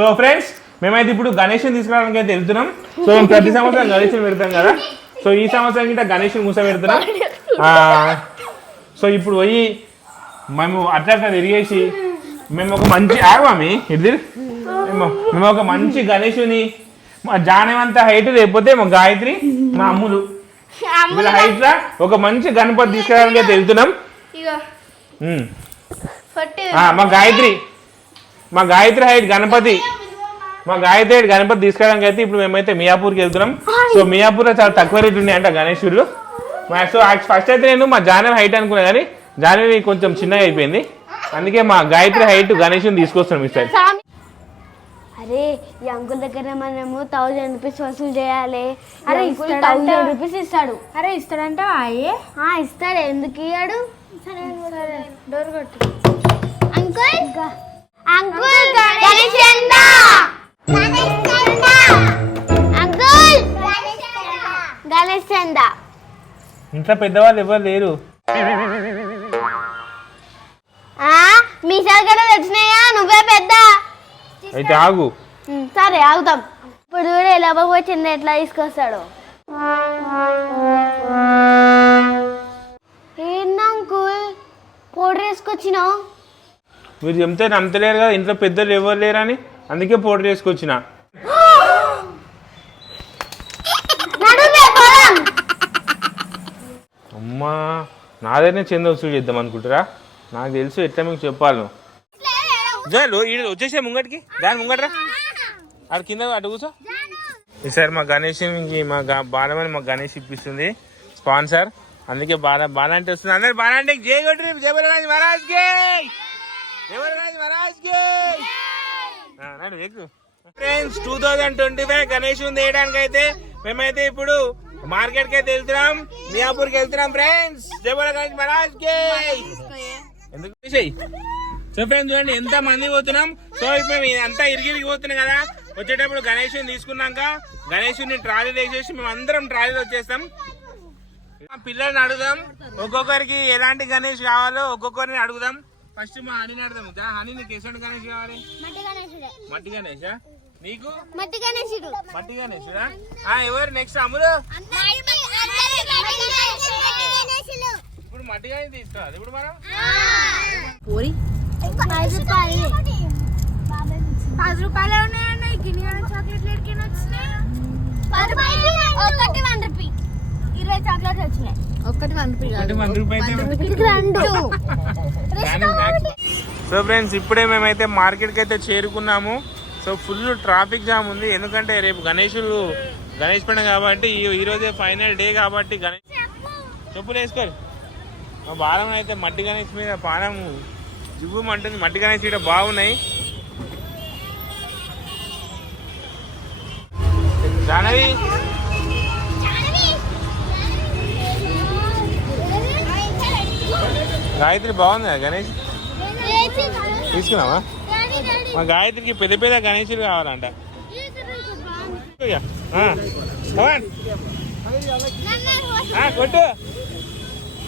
So friends మేమైతే ఇప్పుడు గణేష్ని తీసుకురావడానికి అయితే వెళ్తున్నాం. సో మేము ప్రతి సంవత్సరం గణేష్ని పెడతాం కదా. సో ఈ సంవత్సరం గిట్ట గణేష్ని మూస పెడుతున్నాం. సో ఇప్పుడు పోయి మేము అట్లా అట్లా తిరిగేసి మేము ఒక మంచి ఆగమామి ఇది మేము మేము ఒక మంచి గణేషుని మా జానవంత హైట్ లేకపోతే మా గాయత్రి మా అమ్ములు. వీళ్ళ హైట్ లా ఒక మంచి గణపతి తీసుకురావడానికి అయితే వెళ్తున్నాం. మా గాయత్రి. మా గాయత్రి హైట్ గణపతి. మా గాయత్రి హైట్ గణపతి తీసుకురావడానికి అయితే ఇప్పుడు మేమైతే మియాపూర్కి వెళ్తున్నాం. సో మియాపూర్లో చాలా తక్కువ రేట్ ఉన్నాయి అంట గణేశుడు మా సో ఫస్ట్ అయితే నేను మా జానవి హైట్ అనుకున్నా కానీ జానవి కొంచెం చిన్నగా అయిపోయింది. అందుకే మా గాయత్రి హైట్ గణేషుని తీసుకొస్తున్నాం ఈసారి అరే ఈ అంకుల్ దగ్గర మనము థౌజండ్ రూపీస్ వసూలు చేయాలి. అరే. థౌజండ్ రూపీస్ ఇస్తాడు. అరే ఇస్తాడంట అయ్యే? ఆ, ఇస్తాడు. ఎందుకు ఇయ్యాడు? డోర్ కొట్టు. Uncle? Uncle Ganesh uncle Ganesh ఇంట్లో పెద్దవాళ్ళు ఎవరు లేరు? ఆ, మీ సార్ కూడా వచ్చినాయా నువ్వే పెద్ద. అయితే ఆగు. సరే ఆగుతాం. ఇప్పుడు కూడా ఎలా వచ్చింది ఎట్లా తీసుకొస్తాడు. ఏంటి అంకుల్? పౌడర్ వేసుకొచ్చినావు? మీరు చెప్తే నమ్మతలేరు కదా ఇంట్లో పెద్దలు ఎవరు లేరని? అందుకే నడువే పోదాం అమ్మా నాదైనా చెంద వసూలు చేద్దాం అనుకుంటారా? నాకు తెలుసు ఎట్లా మీకు చెప్పాలి నువ్వు జాలు ఈడ వచ్చేసే ముంగటికి. దాని ముంగట్రా. ఆడ కింద అటు కూర్చో. ఈసారి మా గణేష్ మా బాలమని మా గణేష్ ఇప్పిస్తుంది. స్పాన్సర్. అందుకే బాల బాల అంటే వస్తుంది. అందరు బాల అంటే జై కొట్టి Jayabalaraj Maharaj friends two thousand twenty five Ganesh వేయడానికి అయితే మేమైతే ఇప్పుడు మార్కెట్కి అయితే వెళ్తున్నాం మియాపూర్కి వెళ్తున్నాం ఫ్రెండ్స్ జయబలరాజ్ మహారాజ్కి ఎందుకు? సో ఫ్రెండ్స్ చూడండి ఎంత మంది పోతున్నాం. సో ఇప్పుడు మేము అంతా ఇరిగిరిగి పోతున్నాం కదా. వచ్చేటప్పుడు గణేషుని తీసుకున్నాక గణేషుని ట్రాలీ వేసేసి మేము అందరం ట్రాలీలో వచ్చేస్తాం. పిల్లల్ని అడుగుదాం. ఒక్కొక్కరికి ఎలాంటి గణేష్ కావాలో ఒక్కొక్కరిని అడుగుదాం. ఫస్ట్ మా హనీని అడుగుదాం దా, హనీ నీకు ఎటువంటి గణేష్ కావాలి. మట్టి గణేశుడే మట్టి గణేషా? నీకు? మట్టి గణేశుడు మట్టి గణేషుడా? ఆ ఎవరు నెక్స్ట్ అమ్ములు ఇప్పుడు మట్టి గణేష్ తీసుకోవాలి ఇప్పుడు మనం? పోరి. ఐదు రూపాయలు. పది రూపాయలే ఉన్నాయన్న ఈ గిన్నె చాక్లెట్లు ఎడికైనా వచ్చినాయి? ఒకటి వన్ రూపీ. ఇరవై చాక్లెట్లు వచ్చినాయి. ఒక్కటి వన్ రూపాయి ఒకటి వంద రూపాయలు ఇది రెండు. సో ఫ్రెండ్స్ ఇప్పుడే మేమైతే మార్కెట్కి అయితే చేరుకున్నాము. సో ఫుల్ ట్రాఫిక్ జామ్ ఉంది. ఎందుకంటే రేపు గణేషుడు గణేష్ పండుగ కాబట్టి ఈ- ఈ రోజే ఫైనల్ డే కాబట్టి గణేష్ చెప్పులు వేసుకోరు. మా బాలం అయితే మట్టి గణేష్ మీద పానం జివ్వుమంటుంది మట్టి గణేష్ ఇక్కడ బాగున్నాయి. జానవి గాయత్రి బాగుంది గణేష్? తీసుకున్నావా? మా గాయత్రికి పెద్ద పెద్ద గణేషులు కావాలంట. కొట్టు.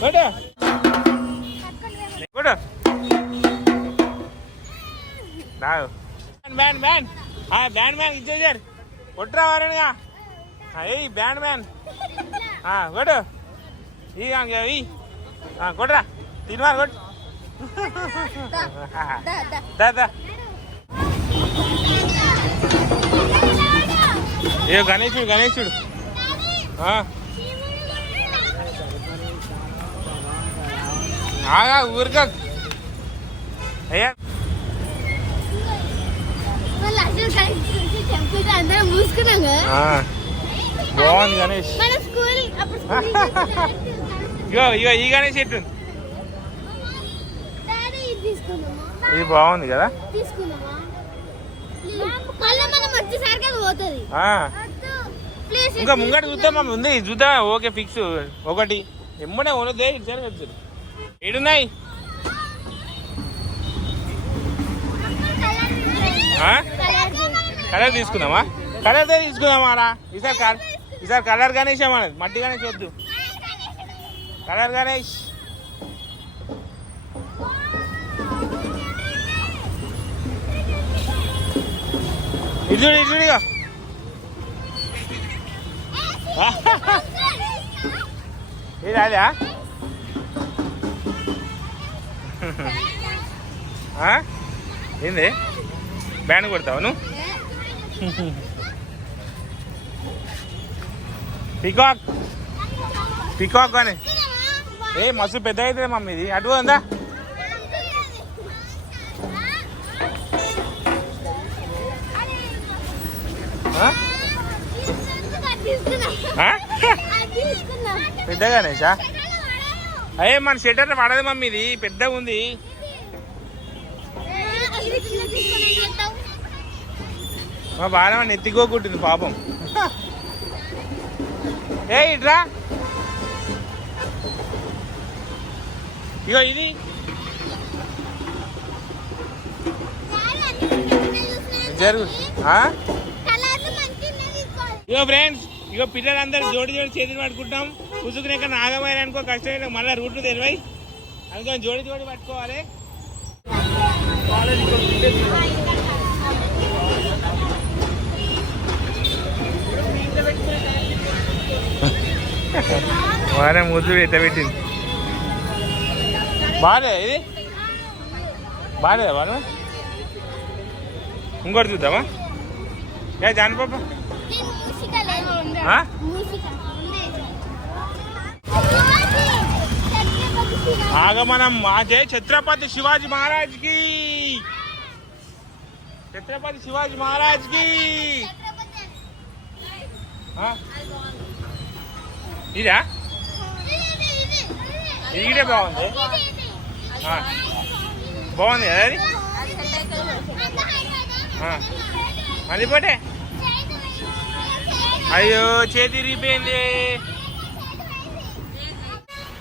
కొట్టు. కొట్టు. రాదు బ్యాండ్ బ్యాండ్ బ్యాండ్ మ్యాన్ ఇచ్చేసారు కొట్టురా వారనిగా. ఏయ్ బ్యాండ్ మ్యాన్ కొట్టు. ఈ కొట్టురా. తినవారు కొట్టు దా దా ఏ గణేశుడు గణేశుడు ఆ. ఆగా ఊరిక అయ్యా అందరం మూసుకున్నాం కదా ఆ. బాగుంది గణేష్ మన స్కూల్ అప్పుడు స్కూల్ ఇగో ఇగో ఈ గణేష్ ఎట్టు డాడీ ఇది తీసుకుందామా ఇది బాగుంది కదా? ఇంకా ముంగట చూద్దాం మమ్మీ ఉంది చూద్దాం? Okay fix. ఒకటి. ఎమ్మడే ఉన్నదే వచ్చారు ఏడున్నాయి? కలర్ తీసుకుందామా? కలర్ తీసుకుందామా ఈసారి కలర్ ఈసారి కలర్ గణేష్ మనది మట్టి గణేష్ వద్దు. కలర్ గణేష్. ఇటు చూడు ఇది చూడు ఇది అదా ఆ? ఏంది? బ్యాన్ కొడతావు నువ్వు? పికాక్. పికాక్ అని. ఏ మస్తు పెద్ద అవుతుంది మమ్మీ ఇది. అటు ఉందా పెద్ద గణేషా? అయ్యే మన షెటర్ పడదు మమ్మీ ఇది. పెద్దగా ఉంది. మా భార్య మన ఎత్తికోకుంటుంది పాపం. ఏ ఇట్రా. ఇగో ఇది. జరుగు. ఆ? ఇగో ఫ్రెండ్స్ ఇగో పిల్లలందరూ జోడి జోడి చేతులు పట్టుకుంటాం కుసుకునేక నాగమైన అనుకో కష్టమైన మళ్ళీ రూట్లు తెలివై అందుకని జోడి జోడి పట్టుకోవాలి బాగానే ముద్దు ఎట్ట పెట్టింది బాగాలే ఇది బాగాలేదా బాగా ఇంకోటి చూద్దామా ఏ జానపాప ఆ? ఆగమనం మాజే ఛత్రపతి శివాజీ మహారాజ్కి ఛత్రపతి శివాజీ మహారాజ్కి? ఇదా? ఈడే బాగుంది. బాగుంది కదా అది. మళ్ళీ పోటే అయ్యో చేతి ఇరిగిపోయింది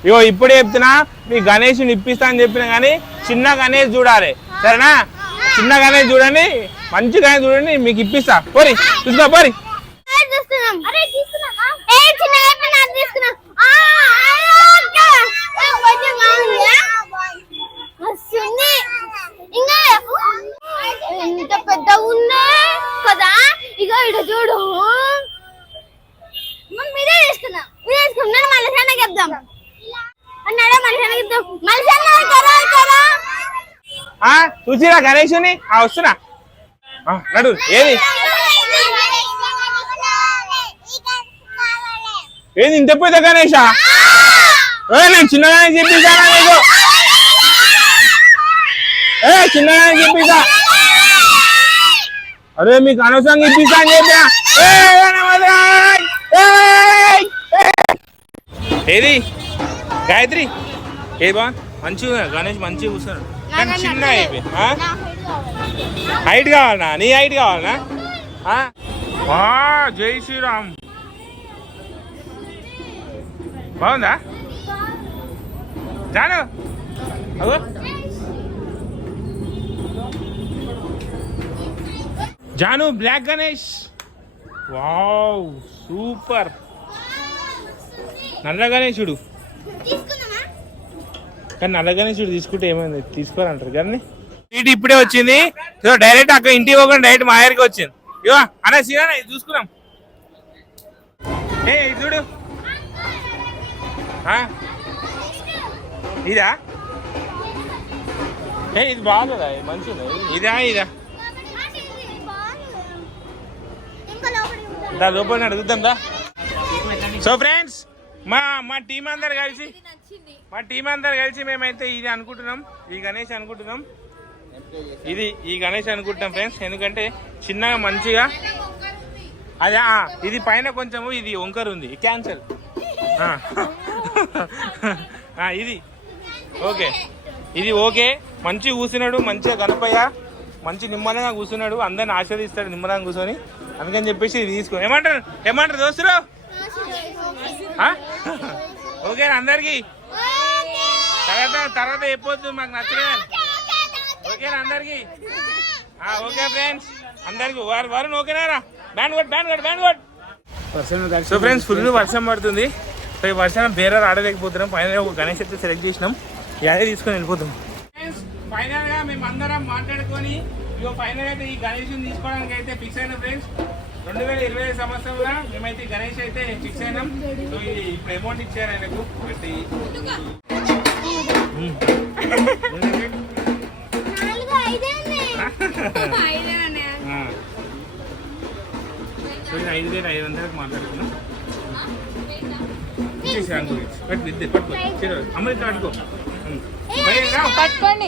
ఇగో ఇప్పుడే చెప్తున్నా మీ గణేష్ని ఇప్పిస్తా అని చెప్పిన కానీ చిన్న గణేష్ చూడాలి. సరేనా? చిన్న గణేష్ చూడండి మంచి గణేష్ చూడండి మీకు ఇప్పిస్తా. పోరి చూసుకో పోరి. ఇంత పెద్ద ఏ కదా? ఇక ఇడ చూడు ఆ అయ్యో అక్క కొంచెం బాగుందా వస్తుంది ఇంకా ఎంత పెద్దగా ఉన్నా కదా ఇక ఇక చూడు మనం మీరే తీసుకుందాం మళ్ళీ చెప్దాం. అన్నాడా మళ్ళీ చెప్దాం. మళ్ళీ చూసిరా గణేషుని? ఆ వస్తున్నా. నడు ఏది? ఏది ఇంత పెద్ద గణేష? నేను చిన్నగానే చెప్పిస్తానా నీకు? ఏ చిన్నగానే చెప్పిస్తా అరే మీకు అనవసరంగా ఇప్పిస్తా అని చెప్పినా ఏ, ఏది? గాయత్రి? ఏది బా? మంచిగా గణేష్ మంచిగా కూర్చున్నాడు. కానీ చిన్న అయిపోయి? హైట్ కావాలనా? నీ హైట్ కావాలనా? ఆ? వా, జై శ్రీరామ్. బాగుందా? జాను. అగో. Janu black Ganesh. Wow super. నల్ల గణేశుడు తీసుకుందామా? కానీ నల్ల గణేశుడు తీసుకుంటే ఏమైంది? తీసుకోరంటారు కానీ. సీట్ ఇప్పుడే వచ్చింది. సో డైరెక్ట్ అక్కడ ఇంటికి పోకుండా డైరెక్ట్ మా దగ్గరికి వచ్చింది. ఇవో అన్న సీనా ఇది చూసుకున్నాం. ఏ ఇది చూడు? ఇదా? ఏ ఇది బాగుందా? ఇది మంచిగా ఇదా ఇదా? దా లోపల అడుగుతాం దా. సో ఫ్రెండ్స్ మా మా టీం అందరు కలిసి మా టీం అందరు కలిసి మేమైతే ఇది అనుకుంటున్నాం ఈ గణేష్ అనుకుంటున్నాం. ఇది ఈ గణేష్ అనుకుంటున్నాం ఫ్రెండ్స్ ఎందుకంటే చిన్నగా మంచిగా అదే ఇది పైన కొంచెము ఇది వంకర ఉంది క్యాన్సల్ ఇది. ఓకే. ఇది ఓకే. మంచి కూర్చున్నాడు మంచిగా గణపయ్య మంచి నిమ్మలంగా కూర్చున్నాడు అందరిని ఆశీర్వదిస్తాడు నిమ్మలంగా కూర్చొని. అందుకని చెప్పేసి ఇది తీసుకో. ఏమంటారు? ఏమంటారు దోస్తులు? ఆ? ఓకేనా అందరికి. తర్వాత తర్వాత చెప్పొద్దు మాకు నచ్చలేదు ఓకేనా అందరికి. Okay friends. అందరికి వారు వరుణ్ ఓకేనారా బ్యాండ్ కొట్ బ్యాండ్ కొట్ బ్యాండ్ కొట్. సో ఫ్రెండ్స్ ఫుల్ వర్షం పడుతుంది. సో ఈ వర్షం వేరే ఆడలేకపోతున్నాం. పైన ఒక గణేష్ అయితే సెలెక్ట్ చేసినాం. అదే తీసుకొని వెళ్ళిపోతాం. ఫైనల్గా మేము అందరం మాట్లాడుకొని ఇగో ఫైనల్ అయితే ఈ గణేష్ తీసుకోవడానికి అయితే ఫిక్స్ అయిన ఫ్రెండ్స్ రెండు వేల ఇరవై ఐదు సంవత్సరంలో మేమైతే గణేష్ అయితే ఫిక్స్ అయినాం. సో ఇది ఇప్పుడు అమౌంట్ ఇచ్చారు ఆయనకు. పెట్టి ఐదే ఉన్నాయి ఆ. సో ఇది ఐదు వేల ఐదు వందలకు మాట్లాడుకున్నాం ఇచ్చేసి దాని గురించి. పట్టు పట్టుకో అమృత పట్టుకో. పట్టుకోండి.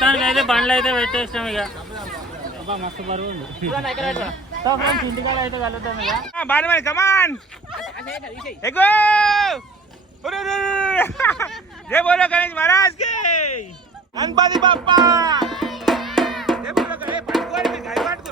మొత్తానికి అయితే బండ్లు అయితే పెట్టేసినాం ఇక. అబ్బా మస్తు బరువు ఉంది. సో ఫ్రెండ్స్ ఇంటికాడ అయితే కలుద్దాం ఇక. బాగా మరి కమాన్ ఎగో! జై బోలో గణేష్ మహారాజ్కి గణపతి బప్పా. జై బోలో గణేష్ పట్టుకోండి మీరు గై పట్టుకో